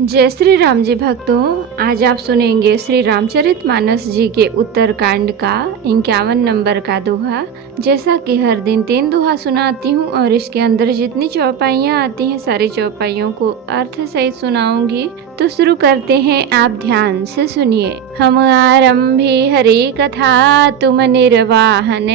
जय श्री राम जी भक्तों, आज आप सुनेंगे श्री रामचरितमानस जी के उत्तरकांड का 51 नंबर का दोहा। जैसा कि हर दिन 3 दोहा सुनाती हूँ और इसके अंदर जितनी चौपाइयाँ आती हैं सारी चौपाइयों को अर्थ सहित सुनाऊंगी। तो शुरू करते हैं, आप ध्यान से सुनिए। हम आरंभी हरि कथा, तुम निर्वाहन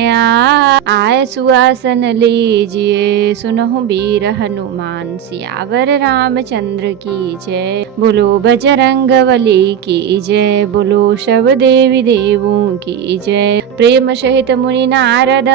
आय सुआसन लीजिए, सुनहु वीर हनुमान सियावर रामचंद्र की जय। बोलो बजरंग बली की जय, बोलो सब देवी देवों की जय। प्रेम सहित मुनि नारद,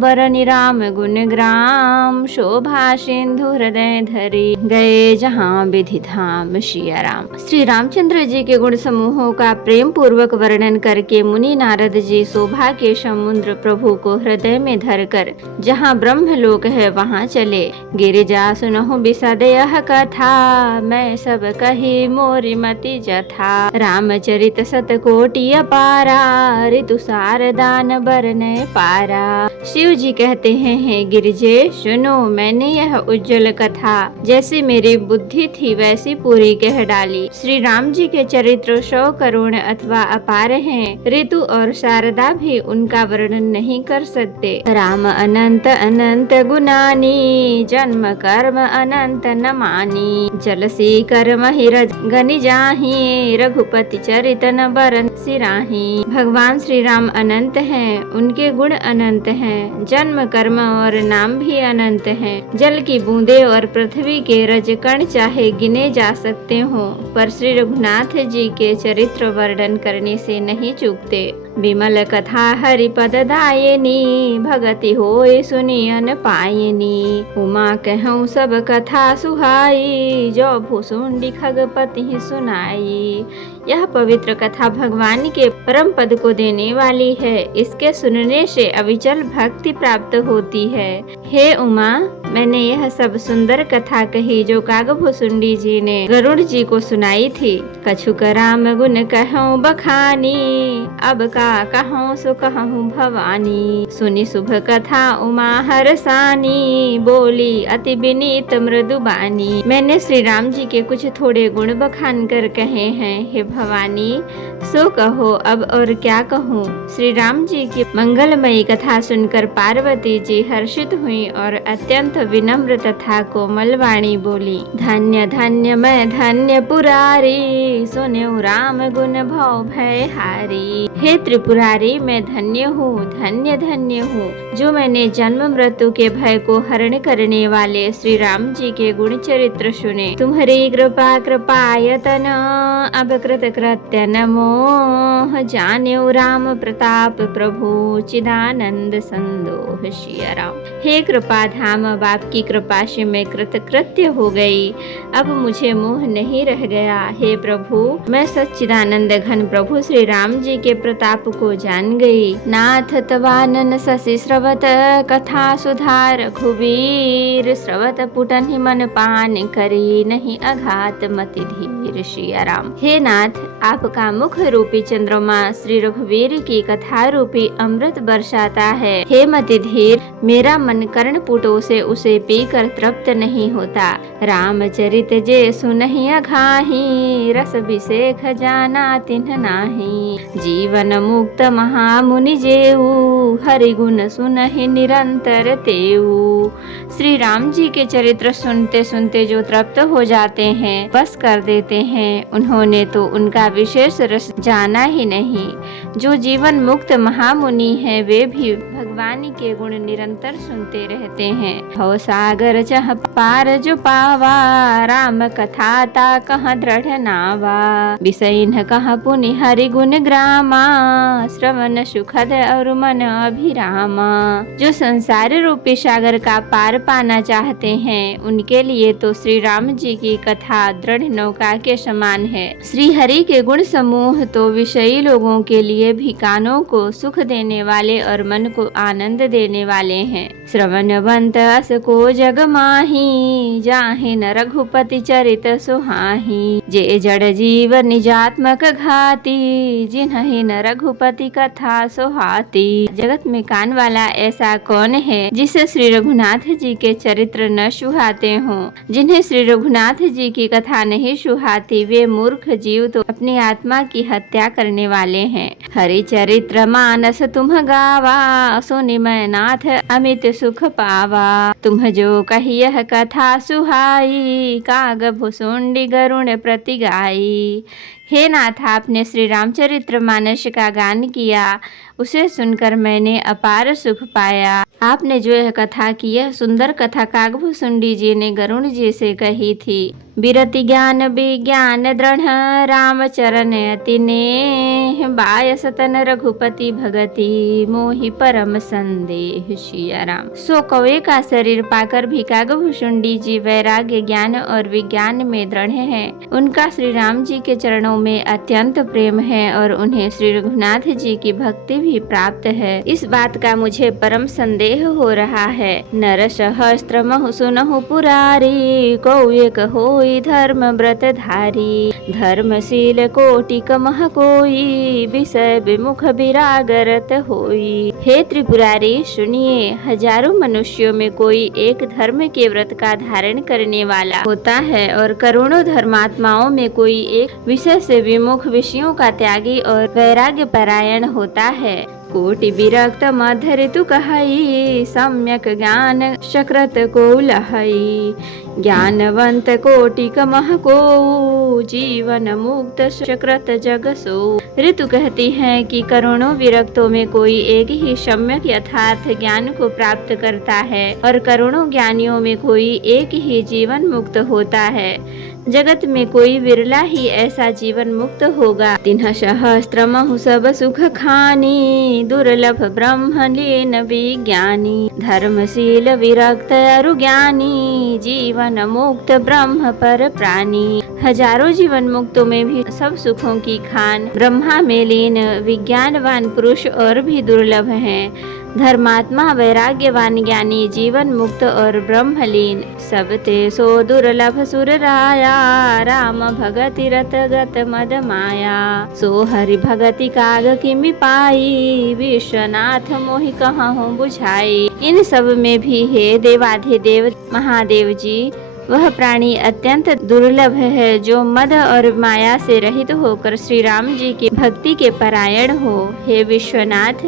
बरनि राम गुण ग्राम, शोभा सिंधु हृदय धरे, गए जहाँ विधि धाम सिया राम। श्री रामचंद्र जी के गुण समूहों का प्रेम पूर्वक वर्णन करके मुनि नारद जी शोभा के समुद्र प्रभु को हृदय में धरकर जहाँ ब्रह्मलोक है वहाँ चले। गिरिजा सुनहु बिसद यह कथा, मैं सब कही मोरि मति जथा। रामचरित सतकोटि अपारा, ऋतु सार दान बरनय पारा। शिव जी कहते हैं, हे गिरिजे सुनो, मैंने यह उज्जवल कथा जैसी मेरी बुद्धि थी वैसी पूरी कह डाली। श्री राम जी के चरित्र 100 करोड़ अथवा अपार हैं, ऋतु और शारदा भी उनका वर्णन नहीं कर सकते। राम अनंत अनंत गुणानी, जन्म कर्म अनंत न मानी। जलसी कर्म हिरज गनि जाहि, रघुपति चरित न बरन सिराही। भगवान श्री राम अनंत हैं, उनके गुण अनंत हैं, जन्म कर्म और नाम भी अनंत हैं। जल की बूंदे और पृथ्वी के रज कण चाहे गिने जा सकते हो, पर श्री रघुनाथ जी के चरित्र वर्णन करने से नहीं चूकते। विमल कथा हरिपद दायनी, भगति होय सुनियन पायनी। उमा कहूँ सब कथा सुहाई, जो भूसुंडी खगपति सुनाई। यह पवित्र कथा भगवान के परम पद को देने वाली है, इसके सुनने से अविचल भक्ति प्राप्त होती है। हे उमा, मैंने यह सब सुंदर कथा कही जो कागभूसुंडी जी ने गरुड़ जी को सुनाई थी। कछुक राम गुण कहूँ बखानी, अब का कहूँ सो कहूँ भवानी। सुनी शुभ कथा उमा हरसानी, बोली अति विनीत मृदु बानी। मैंने श्री राम जी के कुछ थोड़े गुण बखान कर कहे हैं, हे भवानी सो कहो, अब और क्या कहूँ। श्री राम जी की मंगलमयी कथा सुनकर पार्वती जी हर्षित हुई और अत्यंत विनम्र तथा कोमल वाणी बोली। धन्य धन्य मैं धन्य पुरारी, सुन्यो राम गुण भव भय हारी। हे त्रिपुरारी, मैं धन्य हूँ, धन्य धन्य हूँ, जो मैंने जन्म मृत्यु के भय को हरण करने वाले श्री राम जी के गुण चरित्र सुने। तुम्हारी कृपा कृपायतन, अब कृत कृत्य नमोह, जान्यो राम प्रताप प्रभु, चिदानंद संदोह सिया राम। हे कृपा धाम, बाप की कृपा से मैं कृत कृत्य हो गई, अब मुझे मोह नहीं रह गया। हे प्रभु, मैं सच्चिदानंद घन प्रभु श्री राम जी के प्रताप को जान गई। नाथ तवानन शशि स्रवत, कथा सुधार रघुवीर, स्रवत पुटन ही मन पान करी, नहीं अघात मति धीर सिया राम। हे नाथ, आपका मुख रूपी चंद्रमा श्री रघुवीर की कथा रूपी अमृत बरसाता है। हे मति धीर, मेरा मन कर्ण पुटों से उसे पीकर तृप्त नहीं होता। रामचरित जे सुनहि अघाही, रस अभिषेक जाना तिन्ह नाही। जीवन मुक्त महामुनि जेऊ, हरि गुण सुनहि निरंतर तेऊ। श्री राम जी के चरित्र सुनते सुनते जो तृप्त हो जाते हैं, बस कर देते हैं, उन्होंने तो उनका विशेष रस जाना ही नहीं। जो जीवन मुक्त महामुनि है, वे भी भगवान के गुण निरंतर सुनते रहते हैं। भव सागर चह पार जो पावा, राम कथा ता कहाँ दृढ़ नावा। विषयन कहाँ पुनि हरि गुण ग्रामा, श्रवण सुखद और मन अभिरामा। जो संसार रूपी सागर का पार पाना चाहते हैं, उनके लिए तो श्री राम जी की कथा दृढ़ नौका के समान है। श्री हरि के गुण समूह तो विषयी लोगों के लिए भी कानों को सुख देने वाले और मन को आनंद देने वाले हैं। श्रवणवंत अस को जग माही, जाहे न रघुपति चरित सुहाही। जे जड़ जीव निजात्मक घाती, जिन्हें न रघुपति कथा सुहाती। जगत में कान वाला ऐसा कौन है जिसे श्री रघुनाथ जी के चरित्र न सुहाते हों। जिन्हें श्री रघुनाथ जी की कथा नहीं सुहाती, वे मूर्ख जीव तो अपनी आत्मा की हत्या करने वाले हैं। हरि चरित्र मानस तुम गावा, सुनि मैं नाथ अमित सुख पावा। तुम जो कहियह कथा सुहाई, काग भुसुंडी गरुण प्रति गाई। हे नाथ, आपने श्री रामचरित्र मानस का गान किया, उसे सुनकर मैंने अपार सुख पाया। आपने जो यह कथा की, यह सुंदर कथा कागभूषुंडी जी ने गरुण जी से कही थी। बिरति ज्ञान विज्ञान दृढ़, रामचरण अति नेह। बायस तन रघुपति भगति, मोहि परम संदेह। सिया राम। सो कौवे का शरीर पाकर भी कागभूषुंडी जी वैराग्य ज्ञान और विज्ञान में दृढ़ हैं। उनका श्री राम जी के चरणों में अत्यंत प्रेम है और उन्हें श्री रघुनाथ जी की भक्ति भी प्राप्त है। इस बात का मुझे परम संदेह हो रहा है। नर सहस्त्र महु सुनहु पुरारी, को एक होई धर्म व्रत धारी। धर्मशील कोटि कमह कोई, विषय विमुख विरागरत होई। हे त्रिपुरारी, सुनिए, हजारों मनुष्यों में कोई एक धर्म के व्रत का धारण करने वाला होता है और करोड़ों धर्मात्माओं में कोई एक विषय से विमुख विषयों का त्यागी और वैराग्य परायण होता है। कोटि विरक्त मध्य ऋतु कहई, सम्यक ज्ञान सकृत को लहई। ज्ञानवंत कोटि कमह को, जीवन मुक्त सकृत जग सो। ऋतु कहती है कि करोड़ों विरक्तों में कोई एक ही सम्यक यथार्थ ज्ञान को प्राप्त करता है और करोड़ों ज्ञानियों में कोई एक ही जीवन मुक्त होता है। जगत में कोई विरला ही ऐसा जीवन मुक्त होगा। तिन्ह सहस्त्र महु सब सुख खानी, दुर्लभ ब्रह्म लीन विज्ञानी। धर्मशील विरक्त अरु ज्ञानी, जीवन मुक्त ब्रह्म पर प्राणी। हजारों जीवन मुक्तों में भी सब सुखों की खान ब्रह्मा में लीन विज्ञानवान पुरुष और भी दुर्लभ हैं। धर्मात्मा वैराग्यवान ज्ञानी जीवन मुक्त और ब्रह्मलीन। सब ते सो दुर्लभ सुर राया, राम भगति रत गत मद माया। सो हरि भगति काग किमि पाई, विश्वनाथ मोहि कहूँ बुझाई। इन सब में भी हे देवाधिदेव महादेव जी, वह प्राणी अत्यंत दुर्लभ है जो मद और माया से रहित होकर श्री राम जी की भक्ति के परायण हो। हे विश्वनाथ,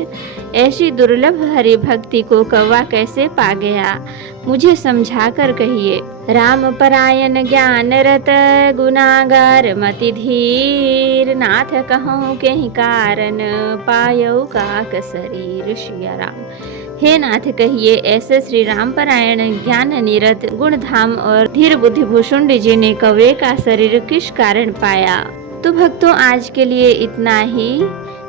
ऐसी दुर्लभ हरि भक्ति को कौवा कैसे पा गया, मुझे समझा कर कहिए। राम परायण ज्ञान रत, गुनागार मति धीर। नाथ कहूँ के ही कारण, पायऊ काक शरीर। सिया राम। हे नाथ, कहिए, ऐसे श्री राम परायण ज्ञान निरत गुणधाम और धीर बुद्धि भूषुंडी जी ने कौवे का शरीर किस कारण पाया। तो भक्तों, आज के लिए इतना ही।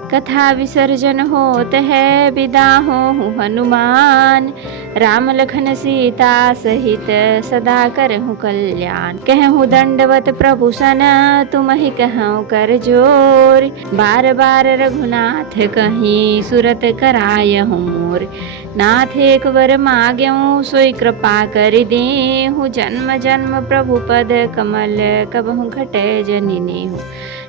कथा विसर्जन होत है, विदा हो हनुमान। राम लखन सीता सहित, सदा करहु कल्याण। कहूँ दंडवत प्रभु सन, तुम ही कहूँ कर जोर। बार बार रघुनाथ कहीं, सुरत करायहु मोर। नाथ एक वर माग्यऊ, सोई कृपा कर देहु। जन्म जन्म प्रभु पद कमल, कबहु घटे जनि नेहु।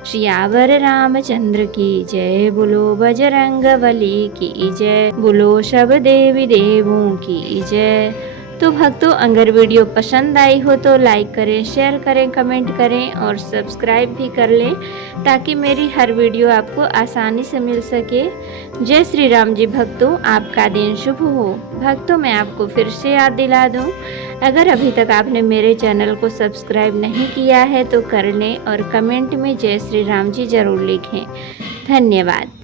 सियावर रामचंद्र की जय, बोलो बजरंगबली की जय, बोलो सब देवी देवों की जय। तो भक्तों, अगर वीडियो पसंद आई हो तो लाइक करें, शेयर करें, कमेंट करें और सब्सक्राइब भी कर लें, ताकि मेरी हर वीडियो आपको आसानी से मिल सके। जय श्री राम जी। भक्तों, आपका दिन शुभ हो। भक्तों, मैं आपको फिर से याद दिला दूं, अगर अभी तक आपने मेरे चैनल को सब्सक्राइब नहीं किया है तो कर लें और कमेंट में जय श्री राम जी जरूर लिखें। धन्यवाद।